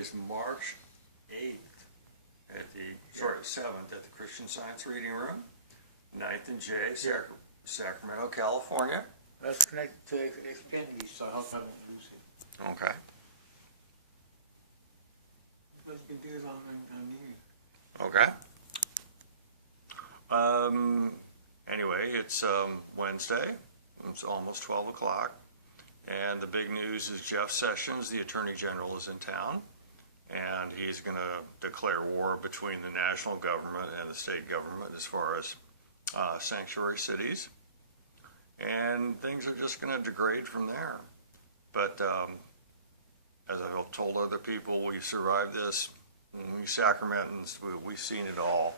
is March 8th at the, 7th at the Christian Science Reading Room, 9th and J, Sacramento, California. That's connected to Xfinity, so I hope I don't lose it. Okay. But you can do it on you. Okay. Anyway, it's Wednesday. It's almost 12 o'clock. And the big news is Jeff Sessions, the Attorney General, is in town. And he's going to declare war between the national government and the state government as far as sanctuary cities. And things are just going to degrade from there. But as I've told other people, we've survived this. We Sacramentans, we've seen it all.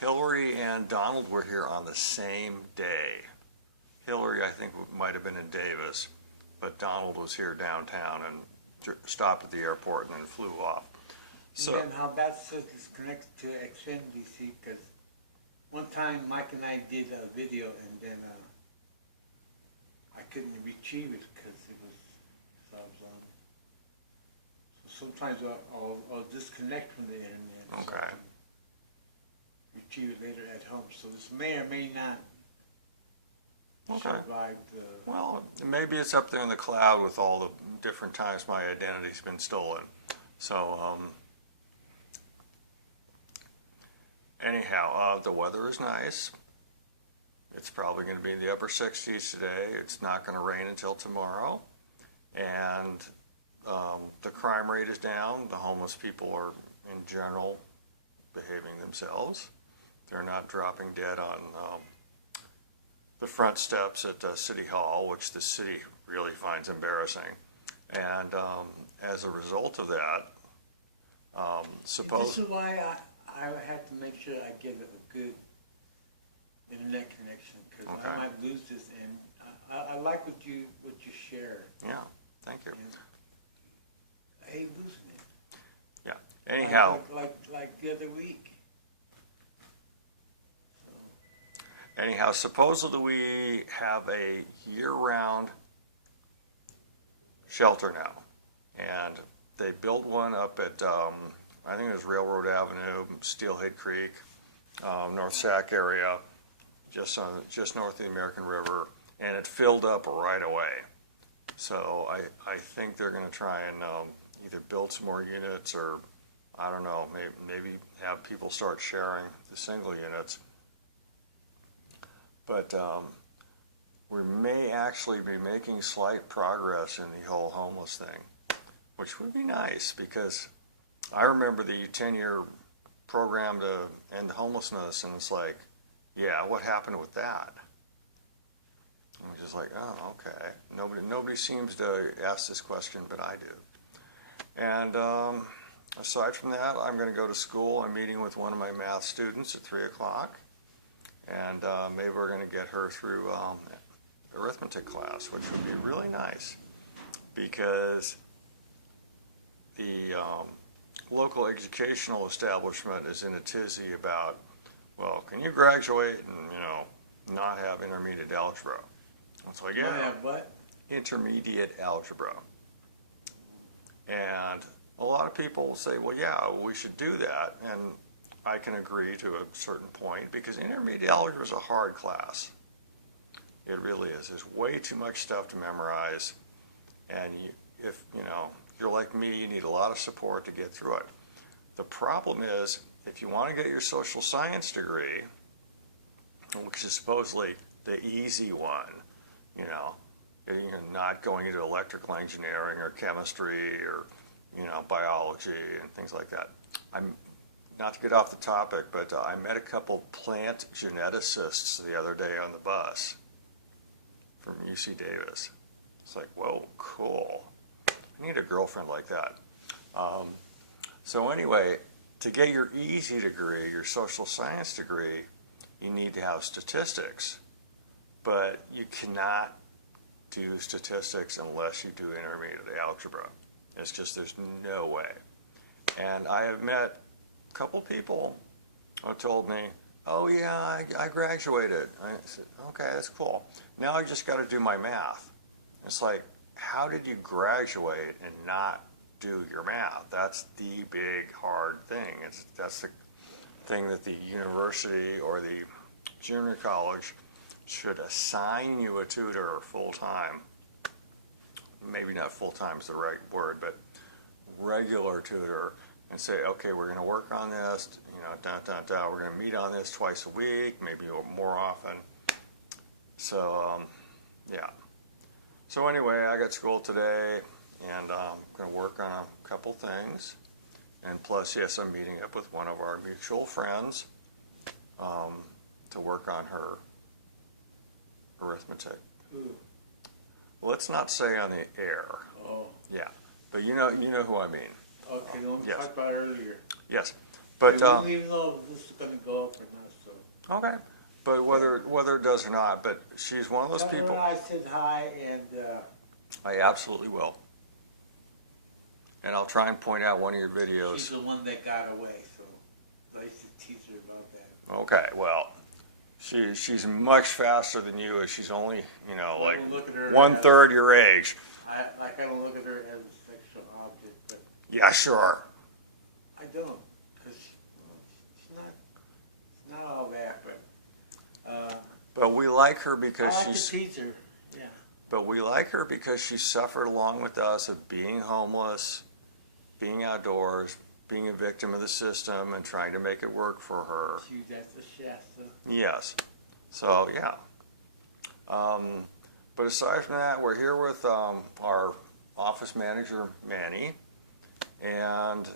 Hillary and Donald were here on the same day. Hillary, I think, might have been in Davis, but Donald was here downtown and stopped at the airport and then flew off. So, and then how that is connected to Xfinity, see, because one time Mike and I did a video and then I couldn't retrieve it because it was, so I was on. So sometimes I'll disconnect from the internet. Okay. So retrieve it later at home. So this may or may not survive the... Well, maybe it's up there in the cloud with all the different times my identity's been stolen. So, anyhow, the weather is nice. It's probably going to be in the upper 60s today. It's not going to rain until tomorrow. And the crime rate is down. The homeless people are, in general, behaving themselves. They're not dropping dead on the front steps at City Hall, which the city really finds embarrassing. And as a result of that, This is why I have to make sure I get a good internet connection, because I might lose this. And I like what you share. Yeah, thank you. And I hate losing it. Yeah. Anyhow, like the other week. Anyhow, supposedly we have a year-round shelter now, and they built one up at I think it was Railroad Avenue, Steelhead Creek, North Sac area, just north of the American River, and it filled up right away. So I think they're going to try and either build some more units, or I don't know, maybe have people start sharing the single units. But we may actually be making slight progress in the whole homeless thing, which would be nice, because I remember the 10-year program to end homelessness, and it's like, yeah, what happened with that? And we're just like, oh, okay. Nobody seems to ask this question, but I do. And aside from that, I'm going to go to school. I'm meeting with one of my math students at 3 o'clock. And maybe we're going to get her through arithmetic class, which would be really nice, because the local educational establishment is in a tizzy about, well, can you graduate and not have intermediate algebra? It's like, yeah, have what? Intermediate algebra. And a lot of people say, well, yeah, we should do that, and I can agree to a certain point, because intermediate algebra is a hard class. It really is. There's way too much stuff to memorize, and if you're like me, you need a lot of support to get through it. The problem is, if you want to get your social science degree, which is supposedly the easy one, you're not going into electrical engineering or chemistry or biology and things like that. Not to get off the topic, but I met a couple plant geneticists the other day on the bus from UC Davis. It's like, whoa, cool. I need a girlfriend like that. So anyway, to get your easy degree, your social science degree, you need to have statistics. But you cannot do statistics unless you do intermediate algebra. It's just, there's no way. And I have met couple people who told me, oh yeah, I graduated. I said, okay, that's cool. Now I just got to do my math. It's like, how did you graduate and not do your math. That's the big hard thing. That's the thing that the university or the junior college should assign you a tutor full time. Maybe not full time is the right word, but regular tutor, and say, okay, we're going to work on this, we're going to meet on this twice a week, maybe more often. So, yeah. So anyway, I got school today, and I'm going to work on a couple things. And plus, yes, I'm meeting up with one of our mutual friends to work on her arithmetic. Ooh. Let's not say on the air. Oh. Yeah, but you know who I mean. Okay, the one we Yes. talked about earlier. Yes, but We don't even know if this is going to go up or not, so. okay. But whether it does or not, but she's one of those Tell her people. I said hi, and I absolutely will, and I'll try and point out one of your videos. she's the one that got away, so I used to tease her about that. Okay, well, she's much faster than you, and she's only like don't look at her 1/3 your age. I don't look at her as a sexual object, but Yeah, sure. I don't, because she's not all that, but But we like her I because like she's. to tease her. Yeah. But we like her because she suffered along with us of being homeless, being outdoors, being a victim of the system, and trying to make it work for her. She was at the Shasta. Yes. So, yeah. But aside from that, we're here with our office manager, Manny. And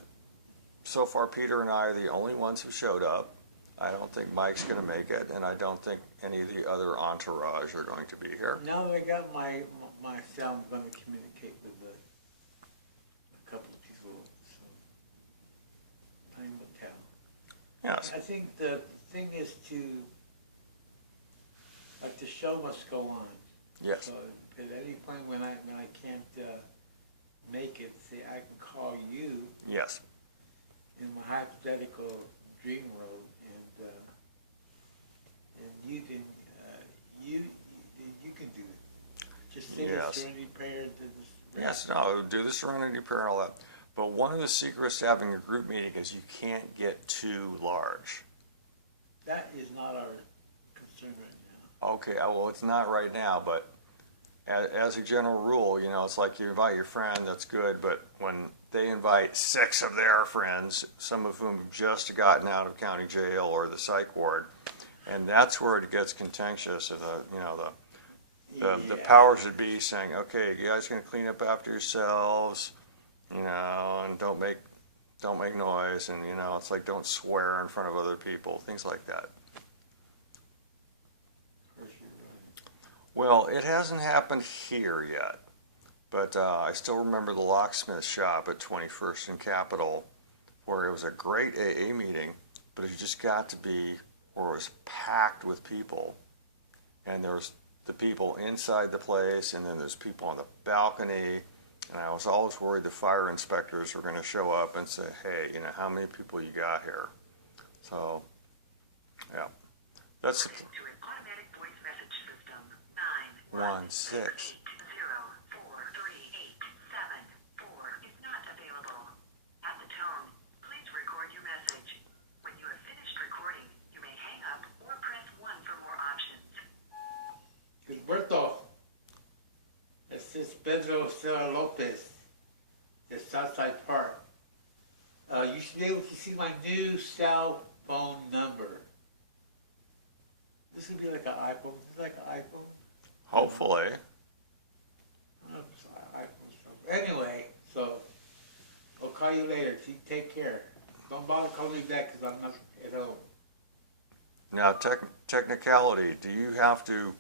so far, Peter and I are the only ones who showed up. I don't think Mike's going to make it, and I don't think any of the other entourage are going to be here. Now that I got my cell, I'm going to communicate with a couple of people. So time will tell. Yes. I think the thing is the show must go on. Yes. So at any point when I can't make it, say I can call you Yes. in my hypothetical dream world, and you can you can do it. Just say Yes. the serenity prayer to this. Yes, no, do the serenity prayer and all that. But one of the secrets to having a group meeting is you can't get too large. That is not our concern right now. Okay, well, it's not right now, but as a general rule, it's like you invite your friend, that's good, but when they invite 6 of their friends, some of whom have just gotten out of county jail or the psych ward, and that's where it gets contentious. The powers that be saying, okay, you guys are going to clean up after yourselves, and don't make noise, and it's like don't swear in front of other people, things like that. Well, it hasn't happened here yet, but I still remember the locksmith shop at 21st and Capitol, where it was a great AA meeting, but it just got to be where it was packed with people, and there was the people inside the place, and then there's people on the balcony, and I was always worried the fire inspectors were going to show up and say, hey, how many people you got here? So, yeah, that's To an automatic voice message system. 916. 04387 is not available. At the tone, please record your message. When you have finished recording, you may hang up or press 1 for more options. Gilberto, this is Pedro Cesar Lopez, the Southside Park. You should be able to see my new cell phone number. This would be like an iPhone. It's like an iPhone. Hopefully. Oops, iPhone. Anyway, so I'll call you later. Take care. Don't bother calling me back because I'm not at home. Now, technicality, do you have to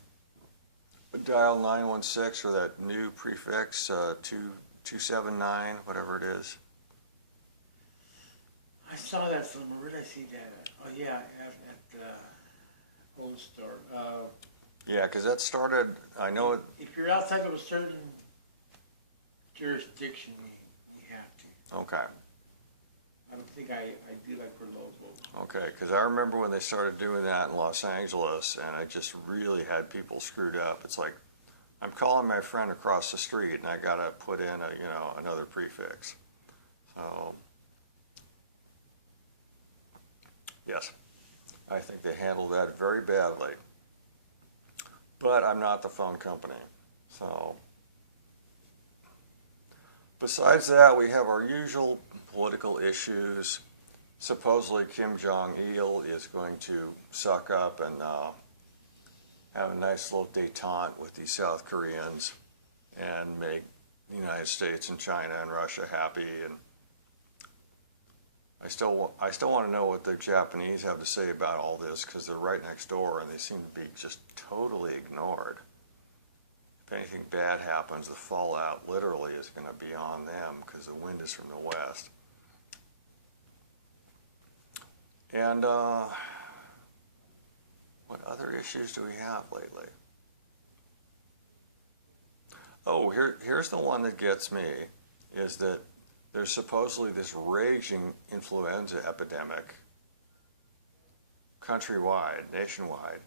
dial 916 or that new prefix 2279, whatever it is? I saw that somewhere. Where did I see that at? Oh, yeah, at the old store. Yeah, because that started, I know it, If you're outside of a certain jurisdiction, you have to. okay, I don't think I do like for local. okay, because I remember when they started doing that in Los Angeles, and I just really had people screwed up. It's like, I'm calling my friend across the street, and I got to put in another prefix. Yes, I think they handled that very badly. But I'm not the phone company. So, besides that, we have our usual political issues. Supposedly Kim Jong-il is going to suck up and have a nice little détente with the South Koreans and make the United States and China and Russia happy. And I still want to know what the Japanese have to say about all this, because they're right next door and they seem to be just totally ignored. If anything bad happens, the fallout literally is going to be on them because the wind is from the west. And what other issues do we have lately? Oh, here's the one that gets me, is that there's supposedly this raging influenza epidemic countrywide, nationwide,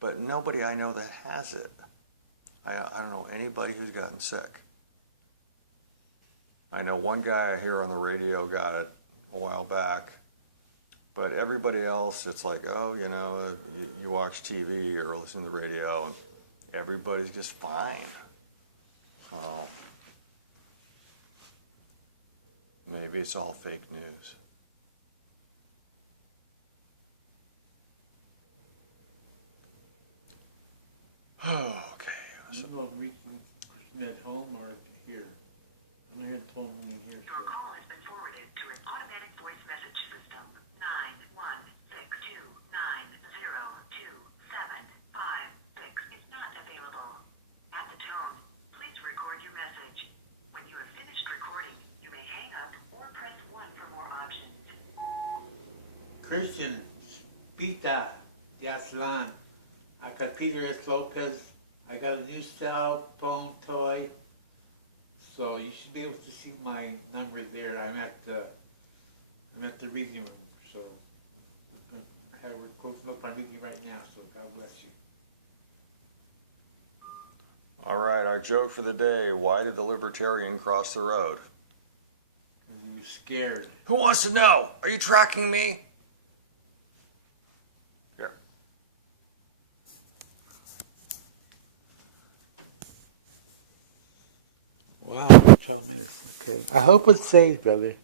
but nobody I know that has it. I don't know anybody who's gotten sick. I know one guy here on the radio got it a while back, but everybody else, it's like, oh, you know, you watch TV or listen to the radio, and everybody's just fine. Maybe it's all fake news. Okay. I don't know if reaching at home or here. I'm here told me here. Your call has been forwarded to an automatic voice message system. 91629027556 is not available. At the tone, please record your message. When you have finished recording, you may hang up or press 1 for more options. Christian, Pita, Yaslan. I got Peter S. Lopez. I got a new cell phone toy. So you should be able to see my number there. I'm at the reading room. So we're closing up our meeting right now. So God bless you. All right, our joke for the day: why did the libertarian cross the road? You're scared. Who wants to know? Are you tracking me? Here. Wow, 12 minutes. Okay. I hope it saves, brother.